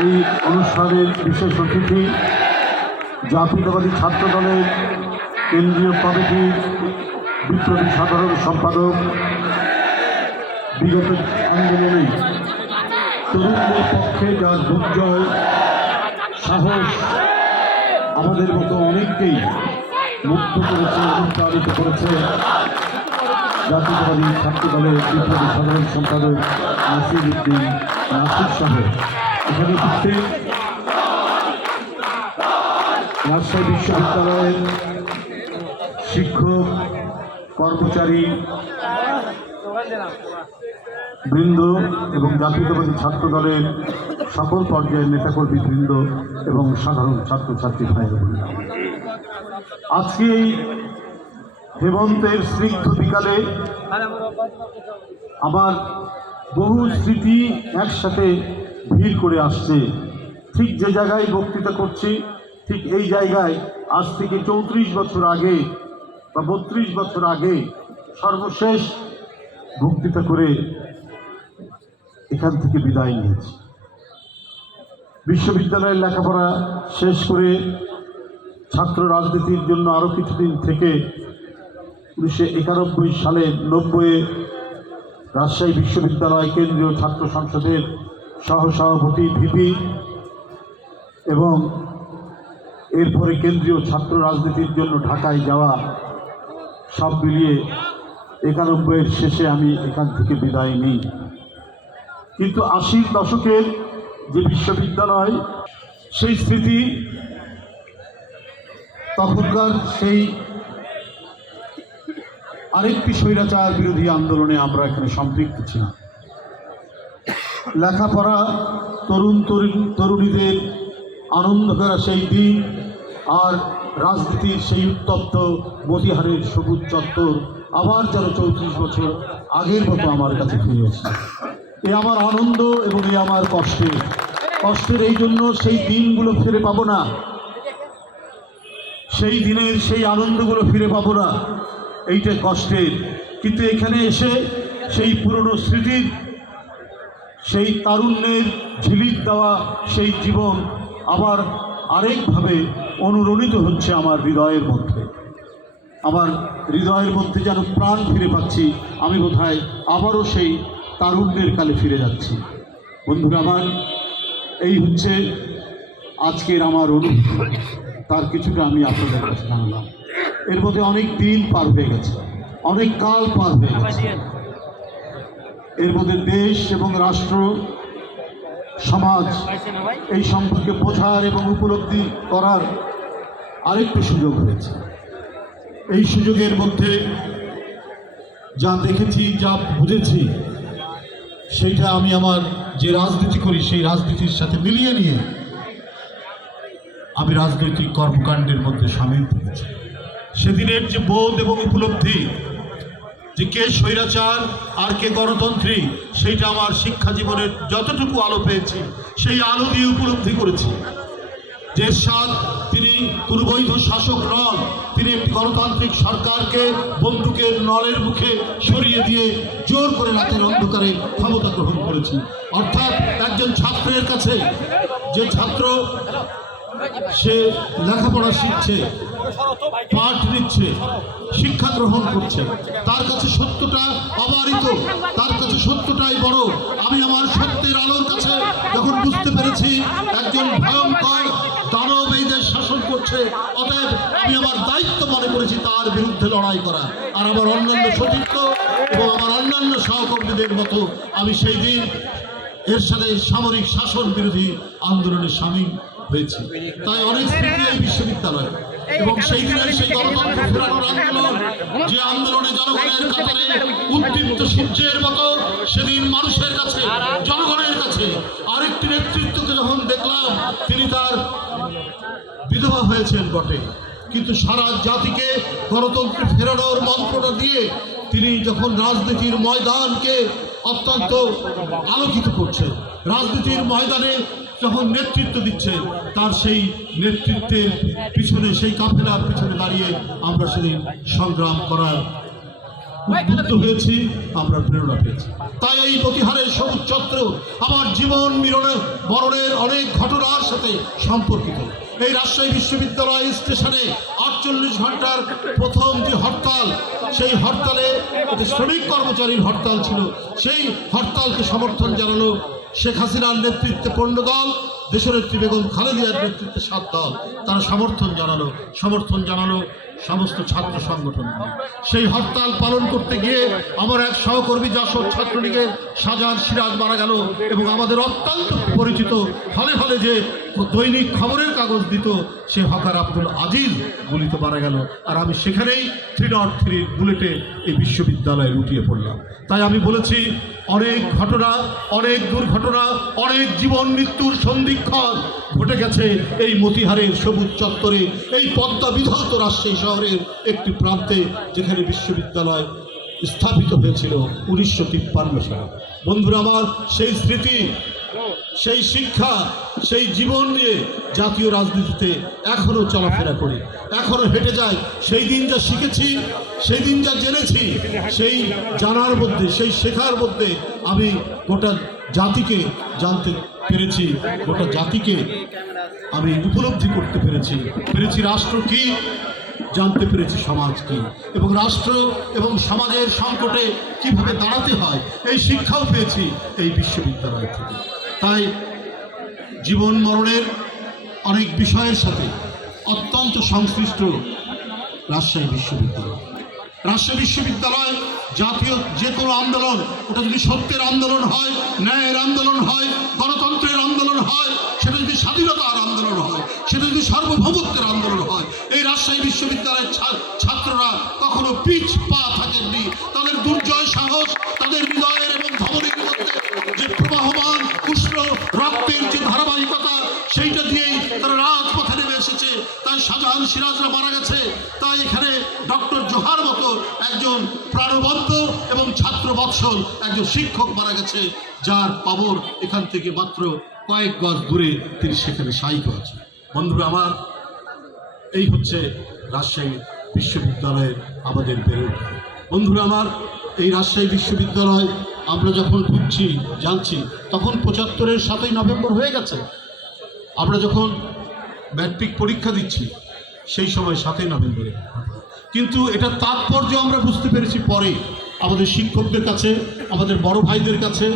এই অনুষ্ঠানের বিশেষ অতিথি জাতীয়তাবাদী ছাত্র দলের কেন্দ্রীয় কমিটির বিপ্লবী সাধারণ সম্পাদক, বিগত আন্দোলনে তরুণদের পক্ষে যার দুর্জয় সাহস আমাদের মতো অনেককেই মুগ্ধ করেছে, অনুপ্রাণিত করেছে জাতীয়তাবাদী ছাত্র দলের বিপ্লবী সাধারণ সম্পাদক নাসির উদ্দিন নাসির সাহেব। এখানে রাজশাহী বিশ্ববিদ্যালয়ের শিক্ষক, কর্মচারী, বৃন্দ এবং জাতীয়তাবাদী ছাত্র দলের সকল পর্যায়ের নেতাকর্মী বৃন্দ এবং সাধারণ ছাত্রছাত্রী ভাই আজকে এই হেমন্তের স্নিগ্ধ বিকালে আমার বহু স্মৃতি একসাথে ভিড় করে আসছে। ঠিক যে জায়গায় বক্তৃতা করছি, ঠিক এই জায়গায় আজ থেকে চৌত্রিশ বছর আগে বা বত্রিশ বছর আগে সর্বশেষ বক্তৃতা করে এখান থেকে বিদায় নিয়েছি। বিশ্ববিদ্যালয়ের লেখাপড়া শেষ করে ছাত্র রাজনীতির জন্য আরও কিছুদিন থেকে উনিশশো একানব্বই সালে নব্বইয়ে রাজশাহী বিশ্ববিদ্যালয় কেন্দ্রীয় ছাত্র সংসদের সহসভাপতি, ভিপি এবং এরপরে কেন্দ্রীয় ছাত্র রাজনীতির জন্য ঢাকায় যাওয়া সব মিলিয়ে একানব্বইয়ের শেষে আমি এখান থেকে বিদায় নিই। কিন্তু আশির দশকের যে বিশ্ববিদ্যালয়, সেই স্মৃতি তখনকার সেই আরেকটি স্বৈরাচার বিরোধী আন্দোলনে আমরা এখানে সম্পৃক্ত ছিলাম। লেখাপড়া তরুণ তরুণ তরুণীদের আনন্দ করা সেই দিন আর রাজনীতির সেই উত্তপ্ত মতিহারের সবুজ চত্বর আবার যেন চৌত্রিশ বছর আগের মতো আমার কাছে ফিরে এসেছে এ আমার আনন্দ এবং এ আমার কষ্টের কষ্টের এই জন্য সেই দিনগুলো ফিরে পাবো না। সেই দিনের সেই আনন্দগুলো ফিরে পাবো না। এইটা কষ্টের। কিন্তু এখানে এসে সেই পুরনো স্মৃতির সেই তারুণ্যের ঝিলিক দেওয়া সেই জীবন আবার আরেকভাবে অনুরণিত হচ্ছে আমার হৃদয়ের মধ্যে। আমার হৃদয়ের মধ্যে যেন প্রাণ ফিরে পাচ্ছি, আমি বোধহয় আবারও সেই তারুণ্যের কালে ফিরে যাচ্ছি। বন্ধুরা আমার, এই হচ্ছে আজকের আমার অনুভূতি। তার কিছুটা আমি আপনাদের কাছে জানালাম। এর মধ্যে অনেক দিন পার হয়ে গেছে, অনেক কাল পার হয়ে গেছে। এর মধ্যে দেশ এবং রাষ্ট্র, সমাজ এই সম্পর্কে বোঝার এবং উপলব্ধি করার আরেকটু সুযোগ হয়েছে। এই সুযোগের মধ্যে যা দেখেছি, যা বুঝেছি, সেইটা আমি আমার যে রাজনীতি করি, সেই রাজনীতির সাথে মিলিয়ে নিয়ে আমি রাজনৈতিক কর্মকাণ্ডের মধ্যে সামিল হয়েছি সেদিনের যে বোধ এবং উপলব্ধি যে কে স্বৈরাচার আর কে গণতন্ত্রী, সেইটা আমার শিক্ষা জীবনের যতটুকু আলো পেয়েছি, সেই আলো দিয়ে উপলব্ধি করেছি। যে সাত, তিনি কোনো শাসক নন, তিনি একটি গণতান্ত্রিক সরকারকে বন্দুকের নলের মুখে সরিয়ে দিয়ে জোর করে রাতের অন্ধকারে ক্ষমতা গ্রহণ করেছি অর্থাৎ একজন ছাত্রের কাছে যে ছাত্র সে লেখাপড়া শিখছে পাঠ নিচ্ছে, শিক্ষা গ্রহণ করছে। তার কাছে সত্যটা অবারিত, তার কাছে সত্যটাই বড়। আমি আমার সত্যের আলোর কাছে যখন বুঝতে পেরেছি একজন ভয়ঙ্কর দানব এই দেশ শাসন করছে, অতএব আমি আমার দায়িত্ব মনে করেছি তার বিরুদ্ধে লড়াই করা। আর আমার অন্যান্য সতীর্থ এবং আমার অন্যান্য সহকর্মীদের মতো আমি সেই দিন এর সাথে সামরিক শাসন বিরোধী আন্দোলনে সামিল হয়েছি। তাই অনেক বিশ্ববিদ্যালয়। এবং সেই দিনের সেই গণতন্ত্র ফেরানোর আন্দোলন যে আন্দোলনে জনগণের কাতারে উদ্দীপ্ত সূর্যের মতো সেদিন মানুষের কাছে জনগণের কাছে আরেকটি নেতৃত্বকে যখন দেখলাম তিনি তার বিধবা হয়েছেন বটে। কিন্তু সারা জাতিকে গণতন্ত্রে ফেরানোর মন্ত্রটা দিয়ে তিনি যখন রাজনীতির ময়দানকে অত্যন্ত আলোকিত করছেন রাজনীতির ময়দানে যখন নেতৃত্ব দিচ্ছেন তার সেই নেতৃত্বের পিছনে, সেই কাফেলার পিছনে দাঁড়িয়ে আমরা সেদিন সংগ্রাম করার উদ্বুদ্ধ হয়েছি, আমরা প্রেরণা পেয়েছি। তাই এই প্রতিহারের সবুজ চক্র আমার জীবন মিলনের বরণের অনেক ঘটনার সাথে সম্পর্কিত। এই রাজশাহী বিশ্ববিদ্যালয় স্টেশনে আটচল্লিশ ঘণ্টার প্রথম যে হরতাল, সেই হরতালে শ্রমিক কর্মচারীর হরতাল ছিল। সেই হরতালকে সমর্থন জানানো শেখ হাসিনার নেতৃত্বে পণ্যদল দেশনেত্রী বেগম খালেদিয়ার নেতৃত্বে সাত দল। তারা সমর্থন জানালো সমর্থন জানালো। সমস্ত ছাত্র সংগঠন। সেই হরতাল পালন করতে গিয়ে আমার এক সহকর্মী যশোর ছাত্রলীগের শাহজাহান সিরাজ মারা গেল এবং আমাদের অত্যন্ত পরিচিত হলে হলে যে দৈনিক খবরের কাগজ দিত, সে হকার আব্দুল আজিজ গুলিতে মারা গেল। আর আমি সেখানেই থ্রি নট থ্রির বুলেটে এই বিশ্ববিদ্যালয়ে লুটিয়ে পড়লাম। তাই আমি বলেছি, অনেক ঘটনা, অনেক দুর্ঘটনা, অনেক জীবন মৃত্যুর সন্ধিক্ষণ ঘটে গেছে এই মতিহারের সবুজ চত্বরে, এই পদ্মা বিধৌত রাজশাহী শহরের একটি প্রান্তে যেখানে বিশ্ববিদ্যালয় স্থাপিত হয়েছিল, উনিশশো তিপ্পান্ন সালে। বন্ধুরা আমার, সেই স্মৃতি, সেই শিক্ষা, সেই জীবন নিয়ে জাতীয় রাজনীতিতে এখনও চলাফেরা করি। এখনও হেঁটে যাই। সেই দিন যা শিখেছি, সেই দিন যা জেনেছি, সেই জানার মধ্যে, সেই শেখার মধ্যে আমি গোটা জাতিকে জানতে পেরেছি, গোটা জাতিকে আমি উপলব্ধি করতে পেরেছি। পেরেছি রাষ্ট্র কি জানতে পেরেছি সমাজ কি এবং রাষ্ট্র এবং সমাজের সংকটে কীভাবে দাঁড়াতে হয়, এই শিক্ষাও পেয়েছি এই বিশ্ববিদ্যালয় থেকে। তাই জীবন মরণের অনেক বিষয়ের সাথে অত্যন্ত সংশ্লিষ্ট রাজশাহী বিশ্ববিদ্যালয়। রাজশাহী বিশ্ববিদ্যালয় জাতীয় যে কোনো আন্দোলন, ওটা যদি সত্যের আন্দোলন হয়, ন্যায়ের আন্দোলন হয়, গণতন্ত্রের আন্দোলন হয়, সেটা যদি স্বাধীনতার আন্দোলন হয়, সেটা যদি সার্বভৌমত্বের আন্দোলন হয়, এই রাজশাহী বিশ্ববিদ্যালয়ের ছাত্ররা কখনো পিছ পা থাকেননি। তাদের দুর্জয় সাহস, তাদের হৃদয়ের এবং ধমনের মধ্যে যে প্রবাহমান উষ্ণ রক্তের যে ধারাবাহিকতা, সেইটা দিয়েই তারা রাজপথে নেমে এসেছে। তাই শাহজাহান সিরাজরা মারা গেছে। তাই এখানে ডক্টর জোহার মতো একজন প্রাণবন্ত এবং ছাত্র বৎসল একজন শিক্ষক মারা গেছে, যার কবর এখান থেকে মাত্র কয়েক গজ দূরে তিনি সেখানে শায়িত আছে বন্ধুরা, আমার এই হচ্ছে রাজশাহী বিশ্ববিদ্যালয়ের আমাদের বেড়ে ওঠা। বন্ধুরা, আমার এই রাজশাহী বিশ্ববিদ্যালয় আমরা যখন ঢুকছি জানছি, তখন পঁচাত্তরের সাতই নভেম্বর হয়ে গেছে। আমরা যখন ম্যাট্রিক পরীক্ষা দিচ্ছি, সেই সময় সাতই নভেম্বরে। কিন্তু এটা তাৎপর্য আমরা বুঝতে পেরেছি পরে আমাদের শিক্ষকদের কাছে, আমাদের বড় ভাইদের কাছে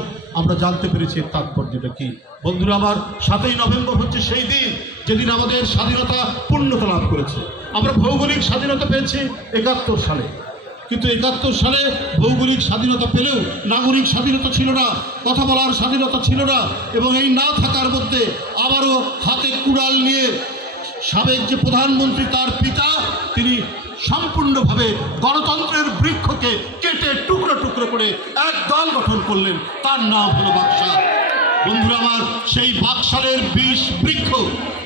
আমরা জানতে পেরেছি এর তাৎপর্যটা কি। বন্ধুরা, আমার সাতই নভেম্বর হচ্ছে সেই দিন যেদিন আমাদের স্বাধীনতা পূর্ণতা লাভ করেছে। আমরা ভৌগোলিক স্বাধীনতা পেয়েছি একাত্তর সালে। কিন্তু একাত্তর সালে ভৌগোলিক স্বাধীনতা পেলেও নাগরিক স্বাধীনতা ছিল না, কথা বলার স্বাধীনতা ছিল না, এবং এই না থাকার মধ্যে আবারও হাতে কুড়াল নিয়ে সাবেক যে প্রধানমন্ত্রী তার পিতা, তিনি সম্পূর্ণভাবে গণতন্ত্রের বৃক্ষকে কেটে টুকরো টুকরো করে এক দল গঠন করলেন। তার নাম হলো বাক্সা বন্ধুরা আমার, সেই বাকশালের বিষ বৃক্ষ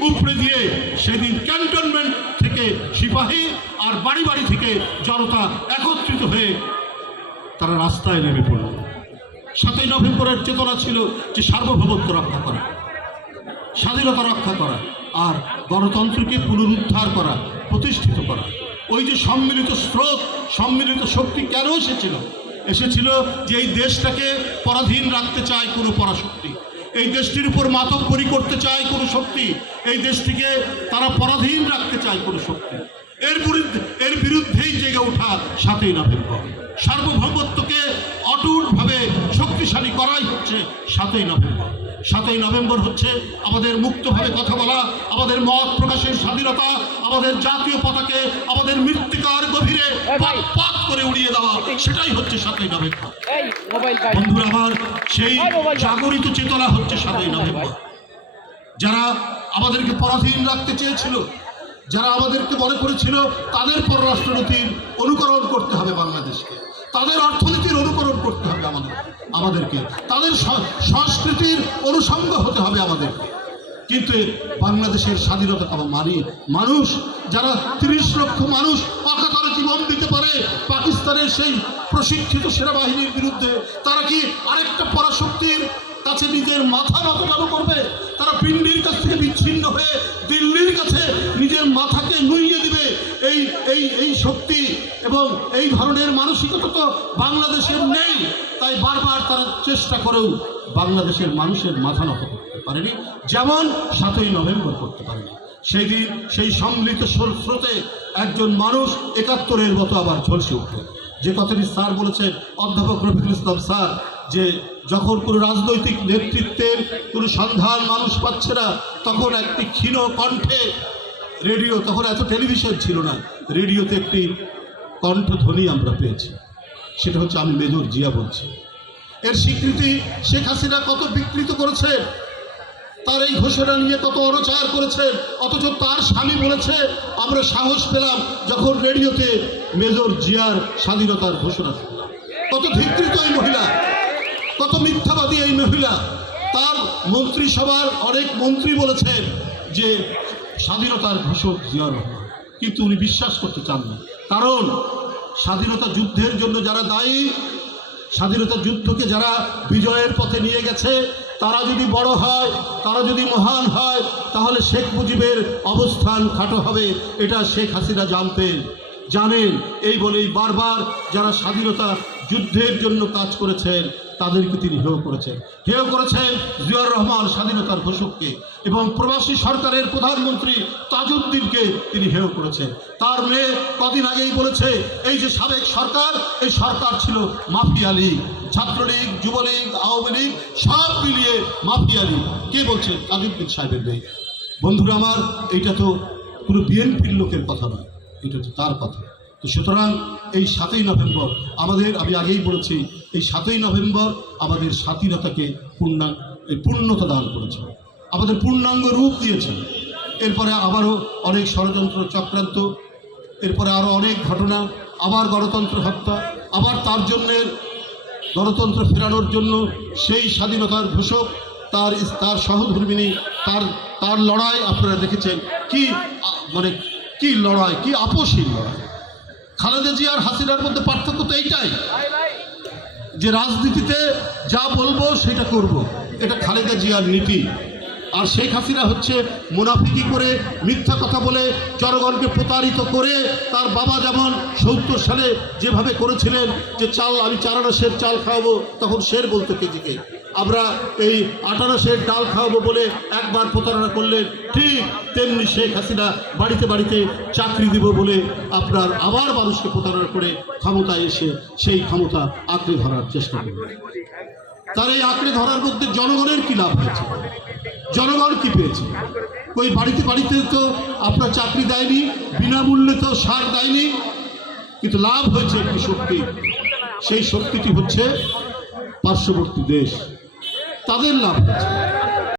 উপড়ে দিয়ে সেদিন ক্যান্টনমেন্ট থেকে সিপাহী আর বাড়ি বাড়ি থেকে জনতা একত্রিত হয়ে তারা রাস্তায় নেমে পড়ল। সাতই নভেম্বরের চেতনা ছিল যে সার্বভৌমত্ব রক্ষা করা, স্বাধীনতা রক্ষা করা আর গণতন্ত্রকে পুনরুদ্ধার করা, প্রতিষ্ঠিত করা। ওই যে সম্মিলিত স্রোত, সম্মিলিত শক্তি কেন এসেছিল? এসেছিল যে এই দেশটাকে পরাধীন রাখতে চায় কোনো পরাশক্তি। এই দেশটির উপর মাতব্বরি করতে চায় কোনো শক্তি। এই দেশটিকে তারা পরাধীন রাখতে চায় কোনো শক্তি। এর বিরুদ্ধে এর বিরুদ্ধেই জেগে ওঠা সাতই নভেম্বর। সার্বভৌমত্বকে অটুটভাবে শক্তিশালী করাই হচ্ছে সাতই নভেম্বর। সাতই নভেম্বর হচ্ছে আমাদের মুক্তভাবে কথা বলা আমাদের মত প্রকাশের স্বাধীনতা আমাদের জাতীয় পতাকে আমাদের মৃত্তিকার গভীরে পাত করে উড়িয়ে দেওয়া সেটাই হচ্ছে সাতই নভেম্বর। বন্ধুরা আমার সেই জাগরিত চেতনা হচ্ছে সাতই নভেম্বর। যারা আমাদেরকে পরাধীন রাখতে চেয়েছিল যারা আমাদেরকে মনে করেছিল তাদের পররাষ্ট্রনীতির অনুকরণ করতে হবে বাংলাদেশকে। তাদের অর্থনীতির অনুকরণ করতে হবে আমাদের, আমাদেরকে। তাদের সংস্কৃতির অনুষঙ্গ হতে হবে আমাদের কিন্তু বাংলাদেশের স্বাধীনতা কামা মানি, মানুষ, যারা তিরিশ লক্ষ মানুষ অকাতরে জীবন দিতে পারে পাকিস্তানের সেই প্রশিক্ষিত সেনাবাহিনীর বিরুদ্ধে, তারা কি আরেকটা পরাশক্তির কাছে নিজের মাথা নত করবে, তারা পিন্ডির কাছ থেকে বিচ্ছিন্ন হয়ে দিল্লির কাছে নিজের মাথাকে নুইয়ে দিবে। এই এই এই শক্তি এবং এই ধরনের মানসিকতা তো বাংলাদেশের নেই। তাই বারবার তারা চেষ্টা করেও বাংলাদেশের মানুষের মাথা নত করতে পারেনি, যেমন সাতই নভেম্বর করতে পারেনি। সেই দিন সেই সম্মিলিত স্রো- স্রোতে একজন মানুষ একাত্তরের মতো আবার ঝলসে উঠবে যে কথাটি স্যার বলেছেন, অধ্যাপক রফিকুল ইসলাম স্যার যে যখন কোনো রাজনৈতিক নেতৃত্বের কোনো সন্ধান মানুষ পাচ্ছে না, তখন একটি ক্ষীণ কণ্ঠে রেডিও, তখন এত টেলিভিশন ছিল না, রেডিওতে একটি কণ্ঠধ্বনি আমরা পেয়েছি। সেটা হচ্ছে আমি মেজর জিয়া বলছি। এর স্বীকৃতি শেখ হাসিনা কত বিকৃত করেছে, তার এই ঘোষণা নিয়ে কত অনাচার করেছেন অথচ তার স্বামী বলেছে, আমরা সাহস পেলাম যখন রেডিওতে মেজর জিয়ার স্বাধীনতার ঘোষণা কত ধিকৃত এই মহিলা। কত মিথ্যাবাদী এই মহিলা? তার মন্ত্রিসভার অনেক মন্ত্রী বলেছেন যে স্বাধীনতার ঘোষক জিয়া রহমান। কিন্তু উনি বিশ্বাস করতে চান না। কারণ স্বাধীনতা যুদ্ধের জন্য যারা দায়ী, স্বাধীনতা যুদ্ধকে যারা বিজয়ের পথে নিয়ে গেছে, তারা যদি বড় হয়, তারা যদি মহান হয়, তাহলে শেখ মুজিবের অবস্থান খাটো হবে। এটা শেখ হাসিনা জানতেন। জানেন, এই বলেই বারবার যারা স্বাধীনতা যুদ্ধের জন্য কাজ করেছেন তাদেরকে তিনি হেয় করেছেন। হেয় করেছেন জিয়াউর রহমান স্বাধীনতার ঘোষককে এবং প্রবাসী সরকারের প্রধানমন্ত্রী তাজউদ্দিনকে তিনি হেয় করেছেন। তার মেয়ে কদিন আগেই বলেছে, এই যে সাবেক সরকার, এই সরকার ছিল মাফিয়া লীগ। ছাত্রলীগ, যুবলীগ, আওয়ামী লীগ, সব মিলিয়ে মাফিয়া লীগ। কে বলছে? তাজউদ্দিন সাহেবের মেয়ে। বন্ধুরা আমার এটা তো কোনো বিএনপির লোকের কথা নয়, এটা তো তার কথা। তো সুতরাং এই সাতই নভেম্বর আমাদের, আমি আগেই বলেছি, এই সাতই নভেম্বর আমাদের স্বাধীনতাকে পূর্ণা, এই পূর্ণতা দান করেছে। আমাদের পূর্ণাঙ্গ রূপ দিয়েছে। এরপরে আবারও অনেক ষড়যন্ত্র চক্রান্ত, এরপরে আরও অনেক ঘটনা, আবার গণতন্ত্র হত্যা, আবার তার জন্যে গণতন্ত্র ফেরানোর জন্য সেই স্বাধীনতার ঘোষক, তার তার সহধর্মিনী, তার তার লড়াই আপনারা দেখেছেন। কি মানে কি লড়াই, কি আপোষহীন লড়াই। খালেদা জিয়ার হাসিনার মধ্যে পার্থক্য তো এইটাই যে রাজনীতিতে যা বলব সেটা করব। এটা খালেদা জিয়ার নীতি আর শেখ হাসিনা হচ্ছে মুনাফিকি করে মিথ্যা কথা বলে জনগণকে প্রতারিত করে তার বাবা যেমন সত্তর সালে যেভাবে করেছিলেন যে চাল, আমি চারানা শের চাল খাওয়াবো, তখন শের বলতো কেজিকে আমরা এই আটানা শের ডাল খাওয়াবো বলে একবার প্রতারণা করলেন ঠিক তেমনি শেখ হাসিনা বাড়িতে বাড়িতে চাকরি দিব বলে আপনার আবার মানুষকে প্রতারণা করে ক্ষমতায় এসে সেই ক্ষমতা আঁকড়ে ধরার চেষ্টা করবে। তার এই আঁকড়ে ধরার মধ্যে জনগণের কি লাভ হয়েছে? জনগণ কি পেয়েছে? ওই বাড়িতে বাড়িতে তো আপনার চাকরি দেয়নি, বিনামূল্যে তো সার দেয়নি, কিন্তু লাভ হয়েছে একটি শক্তি। সেই শক্তিটি হচ্ছে পার্শ্ববর্তী দেশ। তাদের লাভ হয়েছে।